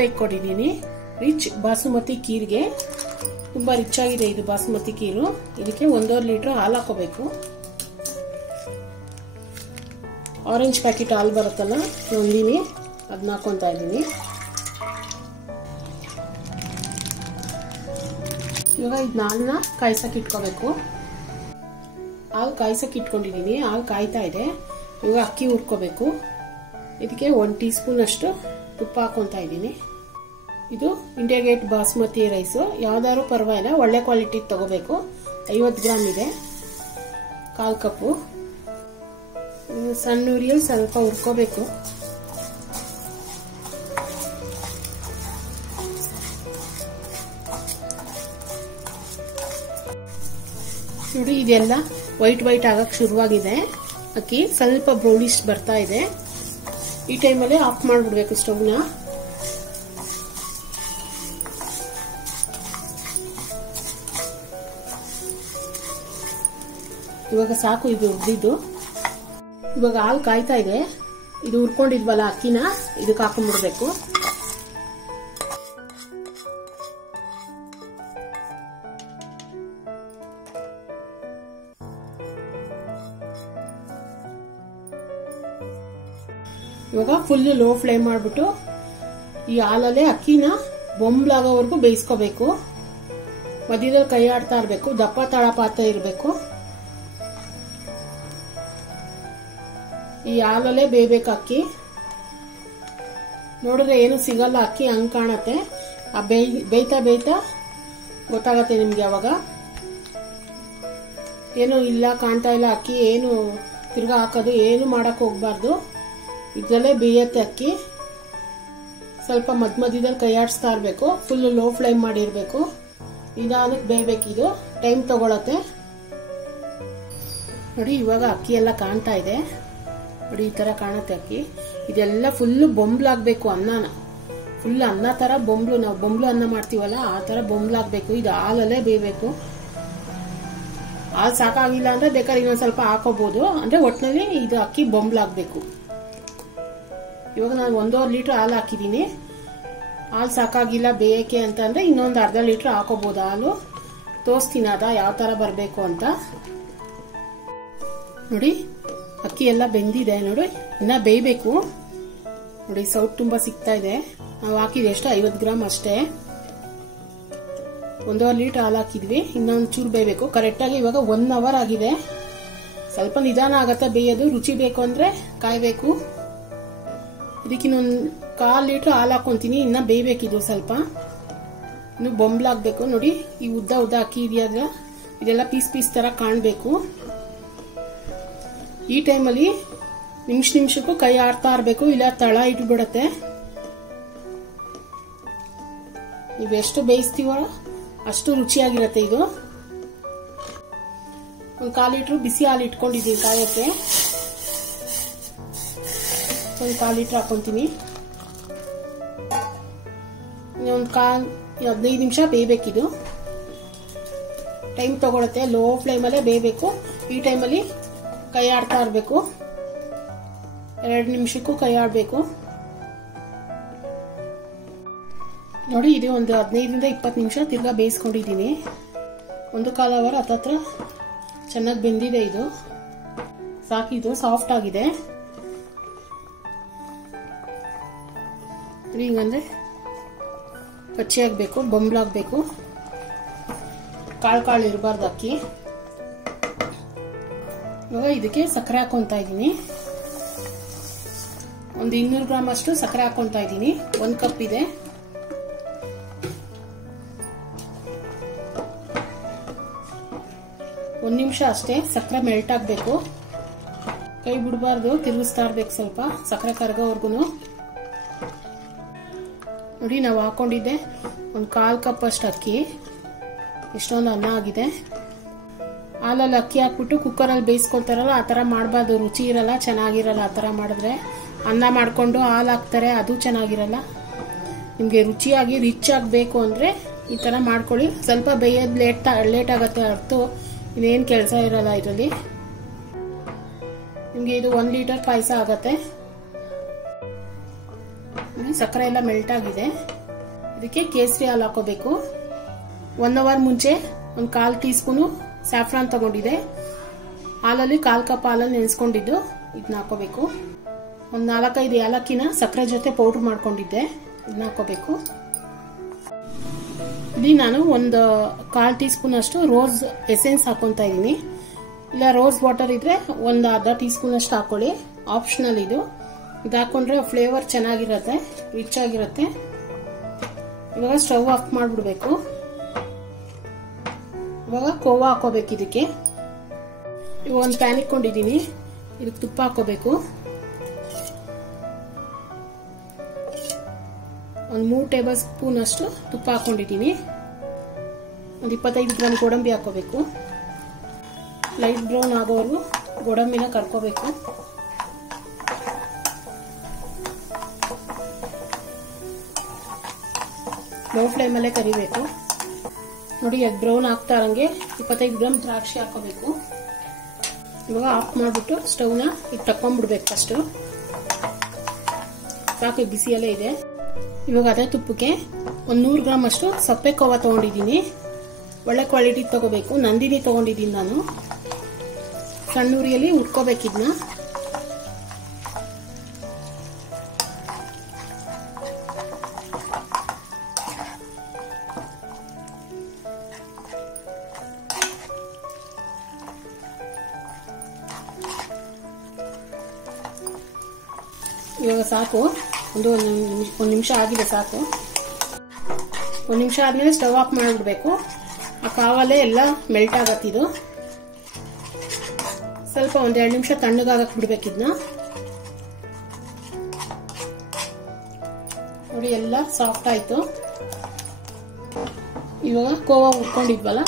ಪಾತ್ರೆ ಇಟ್ಕೊಂಡಿದ್ದೀನಿ. ರಿಚ್ ಬಾಸುಮತಿ ಖೀರ್ಗೆ ತುಂಬಾ ರಿಚ್ ಆಗಿದೆ ಇದು ಬಾಸುಮತಿ ಖೀರು. ಇದಕ್ಕೆ 1.5 ಲೀಟರ್ ಹಾಲು ಹಾಕೋಬೇಕು. ಆರೆಂಜ್ ಪ್ಯಾಕೆಟ್ ಹಾಲು ಬರುತ್ತಲ್ಲ ಒಂದಿನಿ, ಅದನ್ನ ಹಾಕೊಂತ ಇದ್ದೀನಿ. ಇವಾಗ ಇದನ್ನ ಹಾಲನ್ನ ಕಾಯ್ಸಕ್ಕೆ ಇಟ್ಕೋಬೇಕು. ಹಾಲು ಕಾಯ್ಸಕ್ಕೆ ಇಟ್ಕೊಂಡಿದ್ದೀನಿ. ಹಾಲು ಕಾಯ್ತಾ ಇದೆ. ಇವಾಗ ಅಕ್ಕಿ ಹುರ್ಕೋಬೇಕು. ಇದಕ್ಕೆ 1 ಟೀ ಸ್ಪೂನ್ ಅಷ್ಟು ತುಪ್ಪ ಹಾಕೊಂತ ಇದ್ದೀನಿ. ಇದು ಇಂಡಿಯಾ ಗೇಟ್ ಬಾಸ್ಮತಿ ರೈಸು. ಯಾವ್ದಾದ್ರು ಪರವಾಗಿಲ್ಲ, ಒಳ್ಳೆ ಕ್ವಾಲಿಟಿ ತಗೋಬೇಕು. 50 ಗ್ರಾಮ್ ಇದೆ. 1/4 ಕಪ್ಪು. ಸಣ್ಣ ಉರಿಯಲ್ಲಿ ಸ್ವಲ್ಪ ಹುರ್ಕೋಬೇಕು. ನೋಡಿ ಇದೆಲ್ಲ ವೈಟ್ ಆಗಕ್ಕೆ ಶುರುವಾಗಿದೆ. ಅಕ್ಕಿ ಸ್ವಲ್ಪ ಬ್ರೌನಿಶ್ ಬರ್ತಾ ಇದೆ. ಈ ಟೈಮಲ್ಲಿ ಆಫ್ ಮಾಡ್ಬಿಡ್ಬೇಕು ಸ್ಟವ್ನ. ಇವಾಗ ಸಾಕು ಇದು ಹುರಿದಿದ್ದು. ಇವಾಗ ಹಾಲು ಕಾಯ್ತಾ ಇದೆ. ಇದು ಹುರ್ಕೊಂಡಿದ್ವಲ್ಲ ಅಕ್ಕಿನ ಇದಕ್ಕೆ ಹಾಕೊಂಡ್ಬಿಡ್ಬೇಕು. ಇವಾಗ ಫುಲ್ ಲೋ ಫ್ಲೇಮ್ ಮಾಡ್ಬಿಟ್ಟು ಈ ಹಾಲಲ್ಲೇ ಅಕ್ಕಿನ ಬೊಂಬ್ಲಾಗೋವರೆಗೂ ಬೇಯಿಸ್ಕೋಬೇಕು. ಮಧ್ಯದಲ್ಲಿ ಕೈ ಆಡ್ತಾ ಇರ್ಬೇಕು. ದಪ್ಪ ತಳಪಾತ ಇರಬೇಕು. ಈ ಹಾಲಲ್ಲೇ ಬೇಯಬೇಕು ಅಕ್ಕಿ. ನೋಡಿದ್ರೆ ಏನು ಸಿಗಲ್ಲ ಅಕ್ಕಿ, ಹಂಗ್ ಕಾಣತ್ತೆ. ಆ ಬೇಯ್ತಾ ಗೊತ್ತಾಗತ್ತೆ ನಿಮ್ಗೆ. ಅವಾಗ ಏನು ಇಲ್ಲ, ಕಾಣ್ತಾ ಇಲ್ಲ ಅಕ್ಕಿ, ಏನು ತಿರ್ಗಾ ಹಾಕೋದು ಏನು ಮಾಡಕ್ ಹೋಗ್ಬಾರ್ದು. ಇದರಲ್ಲೇ ಬೇಯತ್ತೆ ಅಕ್ಕಿ. ಸ್ವಲ್ಪ ಮಧ್ಯದಲ್ಲಿ ಕೈ ಆಡಿಸ್ತಾ ಇರ್ಬೇಕು. ಫುಲ್ ಲೋ ಫ್ಲೇಮ್ ಮಾಡಿರ್ಬೇಕು. ನಿಧಾನಕ್ಕೆ ಬೇಯಬೇಕು. ಇದು ಟೈಮ್ ತಗೊಳತ್ತೆ. ನೋಡಿ ಇವಾಗ ಅಕ್ಕಿ ಎಲ್ಲ ಕಾಣ್ತಾ ಇದೆ. ನೋಡಿ ಈ ತರ ಕಾಣುತ್ತೆ ಅಕ್ಕಿ. ಇದೆಲ್ಲ ಫುಲ್ ಬೊಂಬ್ಲಾಗ್ಬೇಕು. ಅನ್ನನ ಫುಲ್ ಅನ್ನ ತರ ಬೊಂಬ್ಲು, ನಾವು ಬೊಂಬ್ಲು ಅನ್ನ ಮಾಡ್ತೀವಲ್ಲ ಆ ತರ ಬೊಂಬ್ಲಾಗ್ಬೇಕು. ಇದು ಹಾಲಲ್ಲೇ ಬೇಯಬೇಕು. ಹಾಲು ಸಾಕಾಗಿಲ್ಲ ಅಂದ್ರೆ ಬೇಕಾದ್ರೆ ಇನ್ನೊಂದ್ ಸ್ವಲ್ಪ ಹಾಕೋಬಹುದು. ಅಂದ್ರೆ ಒಟ್ಟಿನಲ್ಲಿ ಇದು ಅಕ್ಕಿ ಬೊಂಬ್ಲಾಗ್ಬೇಕು. ಇವಾಗ ನಾನು 1.5 ಲೀಟರ್ ಹಾಲು ಹಾಕಿದ್ದೀನಿ. ಹಾಲು ಸಾಕಾಗಿಲ್ಲ ಬೇಯಕ್ಕೆ ಅಂತ ಅಂದ್ರೆ ಇನ್ನೊಂದು ಅರ್ಧ ಲೀಟರ್ ಹಾಕೋಬಹುದು ಹಾಲು. ತೋರಿಸ್ತೀನಿ ಅದ ಯಾವ ತರ ಬರ್ಬೇಕು ಅಂತ. ನೋಡಿ ಅಕ್ಕಿ ಎಲ್ಲ ಬೆಂದಿದೆ. ನೋಡಿ ಇನ್ನ ಬೇಯಬೇಕು. ನೋಡಿ ಸೌಟ್ ತುಂಬಾ ಸಿಗ್ತಾ ಇದೆ. ನಾವು ಹಾಕಿದ್ವಿ ಎಷ್ಟು 50 ಗ್ರಾಮ್ ಅಷ್ಟೇ. 1.5 ಲೀಟರ್ ಹಾಲು ಹಾಕಿದ್ವಿ. ಇನ್ನೊಂದು ಚೂರು ಬೇಯಬೇಕು. ಕರೆಕ್ಟ್ ಆಗಿ ಇವಾಗ 1 ಅವರ್ ಆಗಿದೆ. ಸ್ವಲ್ಪ ನಿಧಾನ ಆಗತ್ತೆ ಬೇಯೋದು. ರುಚಿ ಬೇಕು ಅಂದ್ರೆ ಕಾಯ್ಬೇಕು. ಇದಕ್ಕೆ ಇನ್ನೊಂದು 1/4 ಲೀಟರ್ ಹಾಲು ಹಾಕೊಂತೀನಿ. ಇನ್ನ ಬೇಯಬೇಕಿದು ಸ್ವಲ್ಪ. ಇನ್ನು ಬೊಂಬ್ಲಾಗ್ಬೇಕು. ನೋಡಿ ಈ ಉದ್ದ ಅಕ್ಕಿ ಇದೆಯಲ್ಲ, ಇದೆಲ್ಲ ಪೀಸ್ ತರ ಕಾಣ್ಬೇಕು. ಈ ಟೈಮಲ್ಲಿ ನಿಮಿಷಕ್ಕೂ ಕೈ ಆಡ್ತಾ ಇರ್ಬೇಕು, ಇಲ್ಲ ತಳ ಇಟ್ಬಿಡತ್ತೆ. ನೀವು ಎಷ್ಟು ಬೇಯಿಸ್ತೀವೋ ಅಷ್ಟು ರುಚಿಯಾಗಿರತ್ತೆ ಇದು. 1/4 ಲೀಟರ್ ಬಿಸಿ ಹಾಲು ಇಟ್ಕೊಂಡಿದ್ದೀನಿ ಕಾಯಕ್ಕೆ. 1/4 ಲೀಟರ್ ಹಾಕೊಂತೀನಿ. ಒಂದು 15 ನಿಮಿಷ ಬೇಯಬೇಕಿದು. ಟೈಮ್ ತಗೊಳತ್ತೆ. ಲೋ ಫ್ಲೇಮಲ್ಲೇ ಬೇಯಬೇಕು. ಈ ಟೈಮಲ್ಲಿ ಕೈ ಆಡ್ತಾ ಇರಬೇಕು. 2 ನಿಮಿಷಕ್ಕೂ ಕೈ ಆಡಬೇಕು. ನೋಡಿ ಇದು ಒಂದು 15ರಿಂದ 20 ನಿಮಿಷ ತಿರ್ಗಾ ಬೇಯಿಸ್ಕೊಂಡಿದ್ದೀನಿ. 1/4 ಅವರ್ ಹತ್ತತ್ರ ಚೆನ್ನಾಗಿ ಬೆಂದಿದೆ ಇದು. ಸಾಕಿದು ಸಾಫ್ಟ್ ಆಗಿದೆ. ಹಿಂಗಂದ್ರೆ ಕಚ್ಚಿ ಆಗ್ಬೇಕು, ಬೊಂಬ್ಲಾಗ್ಬೇಕು. ಕಾಳು ಇರಬಾರ್ದು ಅಕ್ಕಿ. ಇವಾಗ ಇದಕ್ಕೆ ಸಕ್ಕರೆ ಹಾಕೊಂತ ಇದ್ದೀನಿ. ಒಂದು 200 ಗ್ರಾಮ್ ಅಷ್ಟು ಸಕ್ಕರೆ ಹಾಕೊಂತ ಇದ್ದೀನಿ. 1 ಕಪ್ ಇದೆ. ಒಂದು ನಿಮಿಷ ಅಷ್ಟೇ ಸಕ್ಕರೆ ಮೆಲ್ಟ್ ಆಗ್ಬೇಕು. ಕೈ ಬಿಡಬಾರ್ದು, ತಿರುಗಿಸ್ತಾ ಇರ್ಬೇಕು ಸ್ವಲ್ಪ ಸಕ್ಕರೆ ಕರಗೋವರೆಗೂ. ನೋಡಿ ನಾವು ಹಾಕೊಂಡಿದ್ದೆ ಒಂದು 1/4 ಕಪ್ ಅಷ್ಟು ಅಕ್ಕಿ. ಇಷ್ಟೊಂದು ಅನ್ನ ಆಗಿದೆ. ಹಾಲಲ್ಲಿ ಅಕ್ಕಿ ಹಾಕ್ಬಿಟ್ಟು ಕುಕ್ಕರಲ್ಲಿ ಬೇಯಿಸ್ಕೊಳ್ತಾರಲ್ಲ ಆ ಥರ ಮಾಡಬಾರ್ದು. ರುಚಿ ಇರಲ್ಲ, ಚೆನ್ನಾಗಿರಲ್ಲ. ಆ ಥರ ಮಾಡಿದ್ರೆ ಅನ್ನ ಮಾಡಿಕೊಂಡು ಹಾಲು ಹಾಕ್ತಾರೆ, ಅದು ಚೆನ್ನಾಗಿರಲ್ಲ. ನಿಮಗೆ ರುಚಿಯಾಗಿ ರಿಚ್ ಆಗಬೇಕು ಅಂದರೆ ಈ ಥರ ಮಾಡ್ಕೊಳ್ಳಿ. ಸ್ವಲ್ಪ ಬೇಯೋದು ಲೇಟ್ ಆಗುತ್ತೆ ಹೊರತು ಇನ್ನೇನು ಕೆಲಸ ಇರಲ್ಲ ಇದರಲ್ಲಿ. ನಿಮಗೆ ಇದು 1 ಲೀಟರ್ ಪಾಯಸ ಆಗತ್ತೆ. ಸಕ್ಕರೆ ಎಲ್ಲ ಮೆಲ್ಟ್ ಆಗಿದೆ. ಇದಕ್ಕೆ ಕೇಸರಿ ಹಾಲು ಹಾಕೋಬೇಕು. 1 ಅವರ್ ಮುಂಚೆ ಒಂದು 1/4 ಟೀ ಸ್ಪೂನು ಸ್ಯಾಫ್ರಾನ್ ತಗೊಂಡಿದೆ. ಹಾಲಲ್ಲಿ 1/4 ಕಪ್ ಹಾಲಲ್ಲಿ ನೆನೆಸ್ಕೊಂಡಿದ್ದು ಇದನ್ನ ಹಾಕೋಬೇಕು. ಒಂದು 4-5 ಏಲಕ್ಕಿನ ಸಕ್ಕರೆ ಜೊತೆ ಪೌಡರ್ ಮಾಡ್ಕೊಂಡಿದ್ದೆ, ಇದನ್ನ ಹಾಕೋಬೇಕು. ಇಲ್ಲಿ ನಾನು ಒಂದು 1/4 ಟೀ ಸ್ಪೂನ್ ಅಷ್ಟು ರೋಸ್ ಎಸೆನ್ಸ್ ಹಾಕೊತಾ ಇದ್ದೀನಿ. ಇಲ್ಲ ರೋಸ್ ವಾಟರ್ ಇದ್ರೆ ಒಂದು ಅರ್ಧ ಟೀ ಸ್ಪೂನ್ ಅಷ್ಟು ಹಾಕೊಳ್ಳಿ, ಆಪ್ಷನಲ್ ಇದು. ಇದು ಹಾಕೊಂಡ್ರೆ ಫ್ಲೇವರ್ ಚೆನ್ನಾಗಿರುತ್ತೆ, ರಿಚ್ ಆಗಿರುತ್ತೆ. ಇವಾಗ ಸ್ಟವ್ ಆಫ್ ಮಾಡಿಬಿಡ್ಬೇಕು. ಇವಾಗ ಕೋವಾ ಹಾಕೋಬೇಕು ಇದಕ್ಕೆ. ಇವಾಗ ಒಂದು ಪ್ಯಾನ್ ಇಟ್ಕೊಂಡಿದ್ದೀನಿ, ಇದಕ್ಕೆ ತುಪ್ಪ ಹಾಕೋಬೇಕು. ಒಂದು 3 ಟೇಬಲ್ ಸ್ಪೂನ್ ಅಷ್ಟು ತುಪ್ಪ ಹಾಕೊಂಡಿದ್ದೀನಿ. ಒಂದು 25 ಗ್ರಾಮ್ ಗೋಡಂಬಿ ಹಾಕೋಬೇಕು. ಲೈಟ್ ಬ್ರೌನ್ ಆಗೋವರೆಗೂ ಗೋಡಂಬಿನ ಕರ್ಕೋಬೇಕು. ಲೋ ಫ್ಲೇಮಲ್ಲೇ ಕರಿಬೇಕು. ನೋಡಿ ಅದು ಬ್ರೌನ್ ಆಗ್ತಾ ಇರಂಗೆ 25 ಗ್ರಾಮ್ ದ್ರಾಕ್ಷಿ ಹಾಕೋಬೇಕು. ಇವಾಗ ಆಫ್ ಮಾಡಿಬಿಟ್ಟು ಸ್ಟವ್ನ ಇದು ತಕೊಂಡ್ಬಿಡ್ಬೇಕು ಫಸ್ಟು. ಸಾಕು, ಬಿಸಿಯಲ್ಲೇ ಇದೆ. ಇವಾಗ ಅದೇ ತುಪ್ಪಕ್ಕೆ ಒಂದು 100 ಗ್ರಾಮ್ ಅಷ್ಟು ಸಪ್ಪೆ ಕೋವಾ ತೊಗೊಂಡಿದ್ದೀನಿ. ಒಳ್ಳೆ ಕ್ವಾಲಿಟಿ ತಗೋಬೇಕು. ನಂದಿನಿ ತೊಗೊಂಡಿದ್ದೀನಿ ನಾನು. ಸಣ್ಣ ಉರಿಯಲ್ಲಿ ಹುರ್ಕೋಬೇಕಿದ್ನ. ಇವಾಗ ಸಾಕು, ಒಂದು ನಿಮಿಷ ಆಗಿದೆ ಸಾಕು. 1 ನಿಮಿಷ ಆದ್ಮೇಲೆ ಸ್ಟವ್ ಆಫ್ ಮಾಡಿಬಿಡ್ಬೇಕು. ಆ ಕಾವಲ್ಲೇ ಎಲ್ಲ ಮೆಲ್ಟ್ ಆಗತ್ತಿದು. ಸ್ವಲ್ಪ 1-2 ನಿಮಿಷ ತಣ್ಣಗಾಗಕ್ಕೆ ಬಿಡ್ಬೇಕಿದ್ನ. ನೋಡಿ ಎಲ್ಲ ಸಾಫ್ಟ್ ಆಯ್ತು. ಇವಾಗ ಕೋವಾ ಹುರ್ಕೊಂಡಿದ್ವಲ್ಲ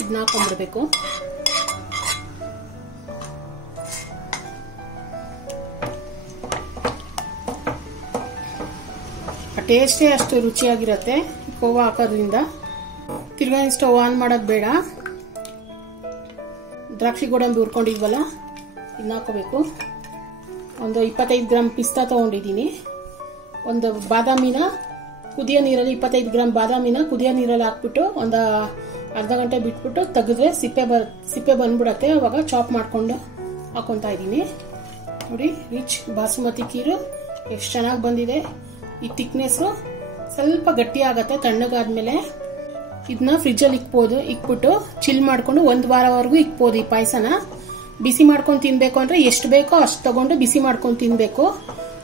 ಇದನ್ನ ಹಾಕೊಂಡ್ಬಿಡ್ಬೇಕು. ಟೇಸ್ಟೇ ಅಷ್ಟು ರುಚಿಯಾಗಿರುತ್ತೆ ಕೋವಾ ಹಾಕೋದ್ರಿಂದ. ತಿರ್ಗಾ ಸ್ಟವ್ ಆನ್ ಮಾಡೋದು ಬೇಡ. ದ್ರಾಕ್ಷಿ ಗೋಡಂಬಿ ಹುರ್ಕೊಂಡಿದ್ವಲ್ಲ ಇದನ್ನ ಹಾಕೋಬೇಕು. ಒಂದು 25 ಗ್ರಾಮ್ ಪಿಸ್ತಾ ತೊಗೊಂಡಿದ್ದೀನಿ. ಒಂದು ಬಾದಾಮಿನ ಕುದಿಯೋ ನೀರಲ್ಲಿ 25 ಗ್ರಾಮ್ ಬಾದಾಮಿನ ಕುದಿಯೋ ನೀರಲ್ಲಿ ಹಾಕ್ಬಿಟ್ಟು ಒಂದು ಅರ್ಧ ಗಂಟೆ ಬಿಟ್ಬಿಟ್ಟು ತೆಗೆದ್ರೆ ಸಿಪ್ಪೆ ಬಂದ್ಬಿಡತ್ತೆ. ಅವಾಗ ಚಾಪ್ ಮಾಡ್ಕೊಂಡು ಹಾಕೊತಾ ಇದ್ದೀನಿ. ನೋಡಿ ರಿಚ್ ಬಾಸುಮತಿ ಖೀರು ಎಷ್ಟು ಚೆನ್ನಾಗಿ ಬಂದಿದೆ. ಈ ಥಿಕ್ನೆಸ್ಸು ಸ್ವಲ್ಪ ಗಟ್ಟಿ ಆಗತ್ತೆ ತಣ್ಣಗಾದ್ಮೇಲೆ. ಇದನ್ನ ಫ್ರಿಜ್ಜಲ್ಲಿ ಇಕ್ಬಿಟ್ಟು ಚಿಲ್ ಮಾಡ್ಕೊಂಡು 1 ವಾರವರೆಗೂ ಇಕ್ಬೋದು. ಈ ಪಾಯಸನ ಬಿಸಿ ಮಾಡ್ಕೊಂಡು ತಿನ್ಬೇಕು ಅಂದ್ರೆ ಎಷ್ಟು ಬೇಕೋ ಅಷ್ಟು ತಗೊಂಡು ಬಿಸಿ ಮಾಡ್ಕೊಂಡು ತಿನ್ಬೇಕು.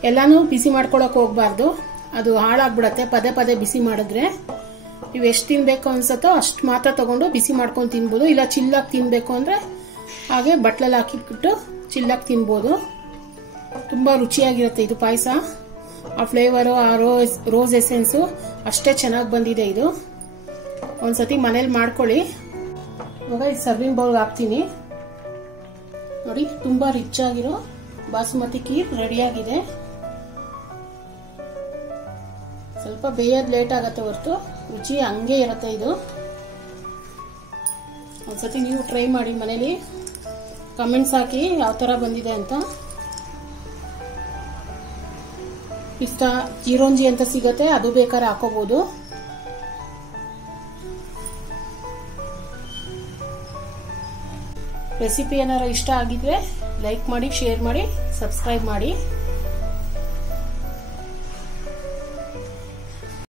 ಎಲ್ಲಾನು ಬಿಸಿ ಮಾಡ್ಕೊಳಕ್ ಹೋಗ್ಬಾರ್ದು, ಅದು ಹಾಳಾಗ್ಬಿಡತ್ತೆ ಪದೇ ಬಿಸಿ ಮಾಡಿದ್ರೆ. ನೀವು ಎಷ್ಟು ತಿನ್ಬೇಕು ಅನ್ಸತ್ತೋ ಅಷ್ಟು ಮಾತ್ರ ತಗೊಂಡು ಬಿಸಿ ಮಾಡ್ಕೊಂಡು ತಿನ್ಬೋದು. ಇಲ್ಲ ಚಿಲ್ಲಾಗಿ ತಿನ್ಬೇಕು ಅಂದ್ರೆ ಹಾಗೆ ಬಟ್ಲಲ್ಲಿ ಹಾಕಿಬಿಟ್ಟು ಚಿಲ್ಲಾಗಿ ತಿನ್ಬೋದು. ತುಂಬಾ ರುಚಿಯಾಗಿರುತ್ತೆ ಇದು ಪಾಯಸ. ಆ ಫ್ಲೇವರು, ಆ ರೋಸ್ ಎಸೆನ್ಸು ಅಷ್ಟೇ ಚೆನ್ನಾಗಿ ಬಂದಿದೆ ಇದು. ಒಂದ್ಸತಿ ಮನೇಲಿ ಮಾಡ್ಕೊಳ್ಳಿ. ಇವಾಗ ಈ ಸರ್ವಿಂಗ್ ಬೌಲ್ಗೆ ಹಾಕ್ತೀನಿ. ನೋಡಿ ತುಂಬಾ ರಿಚ್ ಆಗಿರೋ ಬಾಸುಮತಿ ಖೀರ್ ರೆಡಿಯಾಗಿದೆ. ಸ್ವಲ್ಪ ಬೇಯೋದು ಲೇಟ್ ಆಗತ್ತೆ ಹೊರತು ರುಚಿ ಹಂಗೆ ಇರುತ್ತೆ ಇದು. ಒಂದ್ಸತಿ ನೀವು ಟ್ರೈ ಮಾಡಿ ಮನೇಲಿ, ಕಮೆಂಟ್ಸ್ ಹಾಕಿ ಯಾವ ಥರ ಬಂದಿದೆ ಅಂತ. ಪಿಸ್ತಾ ಚಿರೋಂಜಿ ಅಂತ ಸಿಗತ್ತೆ, ಅದು ಬೇಕಾದ್ರೆ ಹಾಕೋಬಹುದು. ರೆಸಿಪಿ ಏನಾರ ಇಷ್ಟ ಆಗಿದ್ರೆ ಲೈಕ್ ಮಾಡಿ, ಶೇರ್ ಮಾಡಿ, ಸಬ್ಸ್ಕ್ರೈಬ್ ಮಾಡಿ.